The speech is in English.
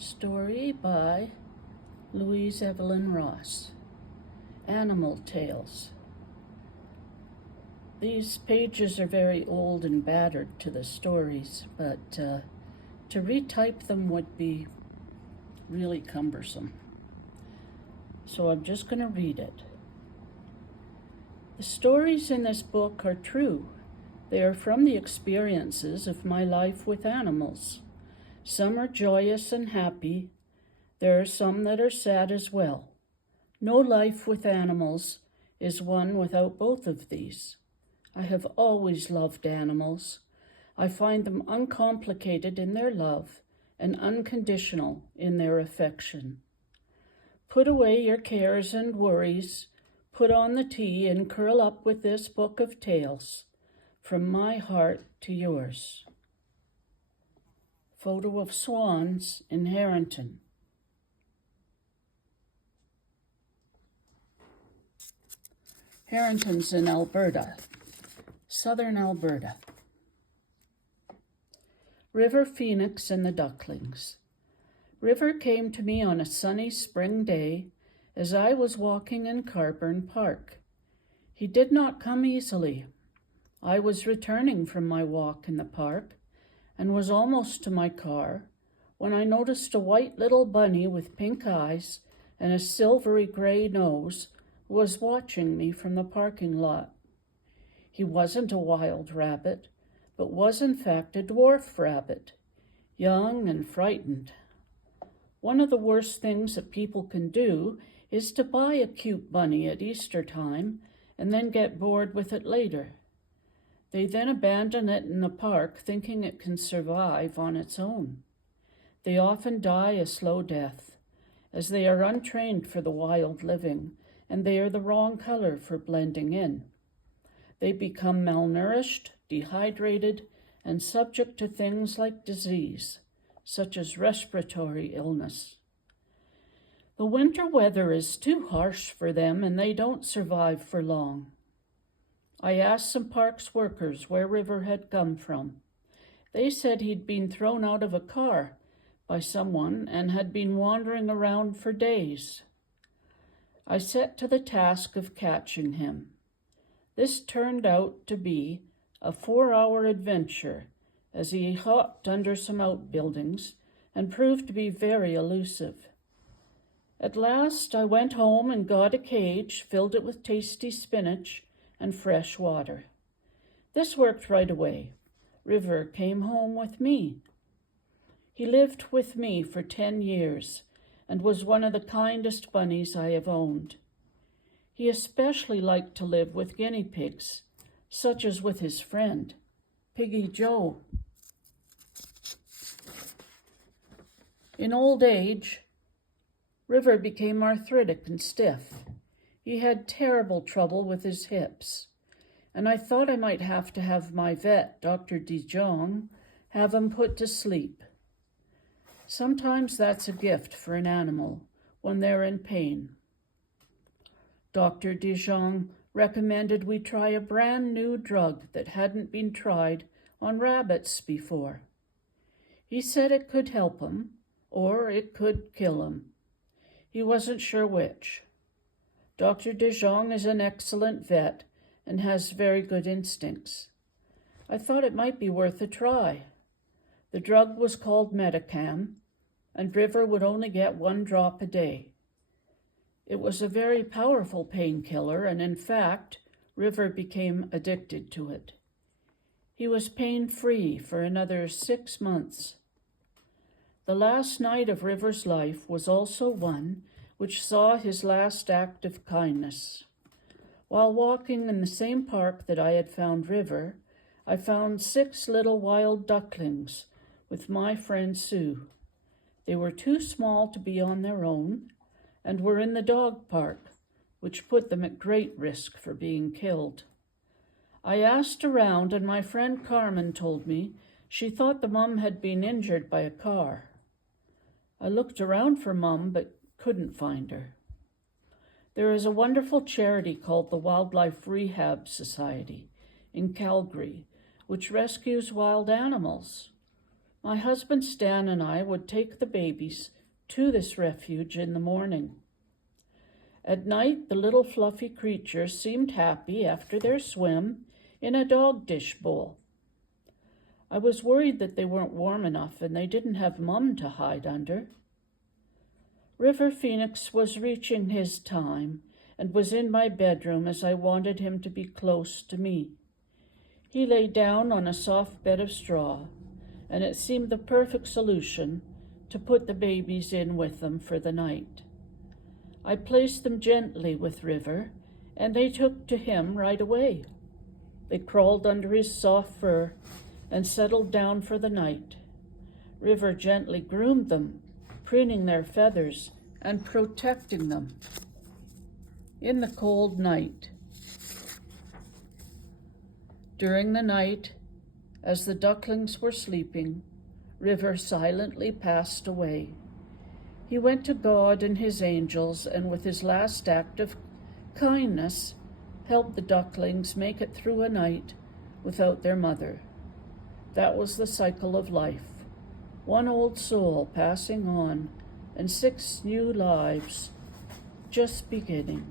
Story by Louise Evelyn Ross. Animal Tales. These pages are very old and battered to the stories, but to retype them would be really cumbersome. So I'm just going to read it. The stories in this book are true. They are from the experiences of my life with animals. Some are joyous and happy. There are some that are sad as well. No life with animals is one without both of these. I have always loved animals. I find them uncomplicated in their love and unconditional in their affection. Put away your cares and worries, put on the tea and curl up with this book of tales, from my heart to yours. Photo of swans in Harrington. Harrington's in Alberta, southern Alberta. River Phoenix and the Ducklings. River came to me on a sunny spring day as I was walking in Carburn Park. He did not come easily. I was returning from my walk in the park and was almost to my car when I noticed a white little bunny with pink eyes and a silvery gray nose was watching me from the parking lot. He wasn't a wild rabbit, but was in fact a dwarf rabbit, young and frightened. One of the worst things that people can do is to buy a cute bunny at Easter time and then get bored with it later. They then abandon it in the park thinking it can survive on its own. They often die a slow death, as they are untrained for the wild living, and they are the wrong color for blending in. They become malnourished, dehydrated, and subject to things like disease, such as respiratory illness. The winter weather is too harsh for them, and they don't survive for long. I asked some parks workers where River had come from. They said he'd been thrown out of a car by someone and had been wandering around for days. I set to the task of catching him. This turned out to be a 4-hour adventure as he hopped under some outbuildings and proved to be very elusive. At last I went home and got a cage, filled it with tasty spinach and fresh water. This worked right away. River came home with me. He lived with me for 10 years and was one of the kindest bunnies I have owned. He especially liked to live with guinea pigs, such as with his friend, Piggy Joe. In old age, River became arthritic and stiff. He had terrible trouble with his hips, and I thought I might have to have my vet, Dr. Dijon, have him put to sleep. Sometimes that's a gift for an animal when they're in pain. Dr. Dijon recommended we try a brand new drug that hadn't been tried on rabbits before. He said it could help him, or it could kill him. He wasn't sure which. Dr. Dijon is an excellent vet and has very good instincts. I thought it might be worth a try. The drug was called Metacam, and River would only get 1 drop a day. It was a very powerful painkiller, and in fact, River became addicted to it. He was pain-free for another 6 months. The last night of River's life was also one which saw his last act of kindness. While walking in the same park that I had found River, I found 6 little wild ducklings with my friend Sue. They were too small to be on their own and were in the dog park, which put them at great risk for being killed. I asked around, and my friend Carmen told me she thought the mum had been injured by a car. I looked around for Mum, but couldn't find her. There is a wonderful charity called the Wildlife Rehab Society in Calgary, which rescues wild animals. My husband Stan and I would take the babies to this refuge in the morning. At night, the little fluffy creatures seemed happy after their swim in a dog dish bowl. I was worried that they weren't warm enough and they didn't have Mum to hide under. River Phoenix was reaching his time and was in my bedroom as I wanted him to be close to me. He lay down on a soft bed of straw, and it seemed the perfect solution to put the babies in with them for the night. I placed them gently with River, and they took to him right away. They crawled under his soft fur and settled down for the night. River gently groomed them, preening their feathers and protecting them. In the cold night. During the night, as the ducklings were sleeping, River silently passed away. He went to God and his angels, and with his last act of kindness, helped the ducklings make it through a night without their mother. That was the cycle of life. One old soul passing on, and 6 new lives just beginning.